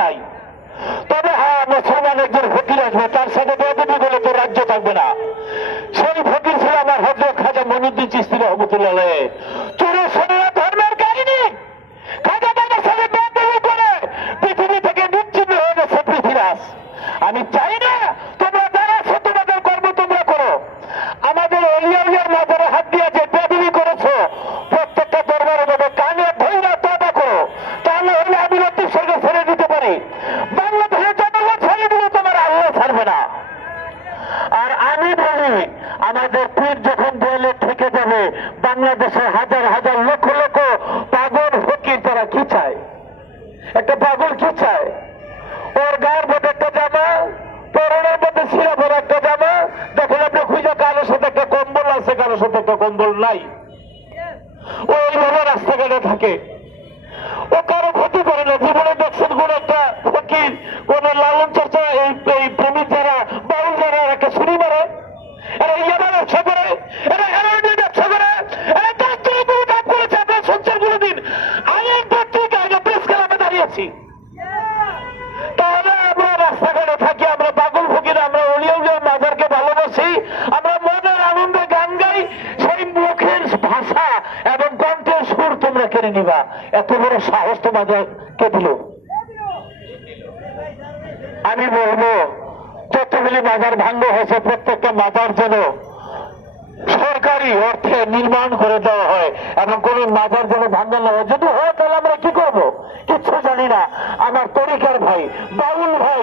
নাই। তবে হ্যাঁ, মুসলমান একজন ফকির আসবে, তার সাথে বেয়াদবি করলে তো রাজ্য থাকবে না। সেই ফকির ছিল আমার হযরত খাজা মঈনুদ্দিন চিশতি রাহমাতুল্লাহ আলাইহি। চুরি শরীয়ত ধর্মের কাহিনী, খাজা বাবার সাথে বেয়াদবি করে পৃথিবী থেকে নিশ্চিহ্ন হয়ে গেছে পৃথিবীরাজ। আমি চাই না তোমরা যারা আছো তোমাদের কর্ম তোমরা করো। আমাদের অলিয়া উলিয়ার মাজারে হাত দিয়ে যে বেয়াদবি করেছো, প্রত্যেকটা দরবারে যাবে কানে ধইরা তওবা করো, তাহলে হলে আমি লতিফকে ছেড়ে দিতে পারি। বাংলাদেশের জনগণ ছেড়ে দিলে তোমার আল্লাহ ছাড়বে না। আর আমি বলি, আমাদের পীর যখন দেয়ালে ঠেকে যাবে, বাংলাদেশে হাজার হাজার লক্ষ লক্ষ পাগল ফকির তারা কি চায়? একটা পাগল কি চায়? ওর গায়ের মধ্যে একটা জামা, পরনের মধ্যে ছিঁড়া ভরা একটা জামা, দেখেন আপনি খুঁজে কারোর সাথে একটা কম্বল আছে, কারোর সাথে একটা কম্বল নাই। ও এইভাবে রাস্তাঘাটে থাকে, ও কারো ক্ষতি করে না। জীবনে দেখছেন কোন একটা ফকির, কোন লালন চর্চা এই প্রেমিক যারা বাউল যারা একটা ছুরি মারে, এরা ইয়াবা ব্যবসা করে, এরা হেরোইনের ব্যবসা করে, এরা ডাক্তারের কোনো কাজ করেছে। আপনার সঞ্চার কোনোদিন আমি পত্রিকায় প্রেস ক্লাবে দাঁড়িয়েছি। তাহলে আমরা রাস্তাঘাটে থাকি, আমরা পাগল ফকির, আমরা অলিয়া উলিয়ার মাজারকে ভালোবাসি, আমরা মনের আনন্দে গান গাই, সেই মুখের ভাষা এবং কণ্ঠের সুর তোমরা কেড়ে নিবা। এত বড় সাহস তোমাদেরকে দিল। আমি বলবো, যতগুলি মাজার ভাঙ্গ হয়েছে প্রত্যেকটা মাজার যেন সরকারি অর্থে নির্মাণ করে দেওয়া হয় এবং কোন মাজার যেন ভাঙ্গা না হয়। যদি হয় তাহলে আমরা কি করবো কিচ্ছু জানি না। আমার তরিকার ভাই, বাউল ভাই,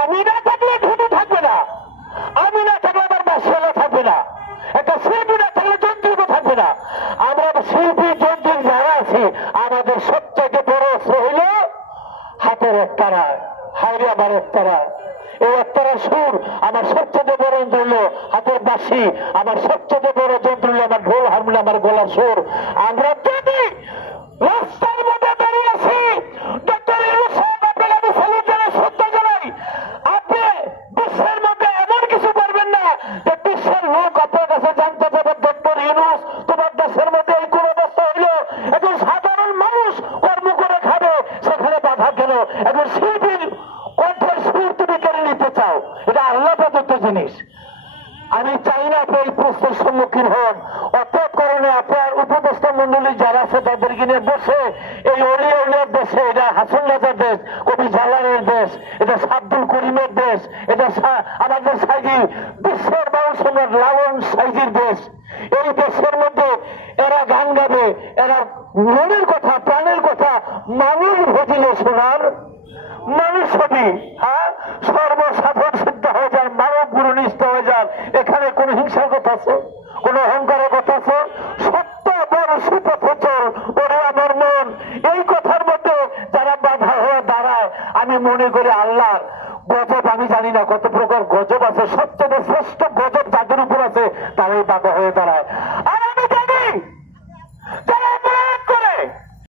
আমি না থাকলে ধুনু থাকবে না, আমি না থাকলে আমার বাসিয়ালা থাকবে না, একটা শিল্পী না থাকলে যন্ত্রীও থাকবে না। আমরা শিল্পী যন্ত্রী যারা আছি, আমাদের সবচেয়ে বড় অস্ত্র হইল হাতের একতারা, হাইরে আমার একতারা। এই একতারা সুর আমার সবচেয়ে বড় যন্ত্র হলো হাতের বাঁশি, আমার সবচেয়ে বড় যন্ত্র হলো আমার ঢোল হারমোনিয়াম, আমার গলার সুর। আমরা যদি রাস্তার মধ্যে দাঁড়িয়ে আছি, ডক্টর ইউনূস সাহেব আপনাকে আমি স্যালুট জানাই, শ্রদ্ধা জানাই। আপনি বিশ্বের মধ্যে এমন কিছু করবেন না যে বিশ্বের লোক আপনার কাছে জানতে চাবে ডক্টর ইউনূস তোমার দেশের মধ্যে এই কোন অবস্থা হইল। একজন সাধারণ মানুষ কর্ম করে খাবে, সেখানে বাধা কেন? একজন শিল্পীর কণ্ঠের সুর তুমি কেড়ে নিতে চাও, এটা আল্লাহ প্রদত্ত জিনিস। আমি চাই না আপনি এই প্রশ্নের সম্মুখীন হন। অর্থাৎ কারণে আপনার উপদেষ্টা মন্ডলী যারা আছে তাদেরকে নিয়ে বসে এই অলিয়া উলিয়ার দেশে, এটা হাসান রাজার দেশ, কবি জালালের দেশ, এটা আব্দুল করিমের দেশ, এটা আমাদের সাইজি বিশ্বের বাউল সম্রাট লালন সাইজির দেশ। এই দেশের মধ্যে এরা গান গাবে, এরা মনের কথা প্রাণের কথা মানুষ ভজিলে শোনার মানুষ ছবি, হ্যাঁ, সর্বসাধন সিদ্ধ হয়ে যান, মানব গুরু নিষ্ঠ হয়ে যান। এখানে কোন হিংসার কথা আছে? কোন অহংকারের কথা আছে? সত্য বড় সুপথ চল ওরে আমার মন, এই কথার মধ্যে যারা বাধা হয়ে দাঁড়ায়, আমি মনে করি আল্লাহ গজব, আমি জানি না কত প্রকার গজব আছে, সত্য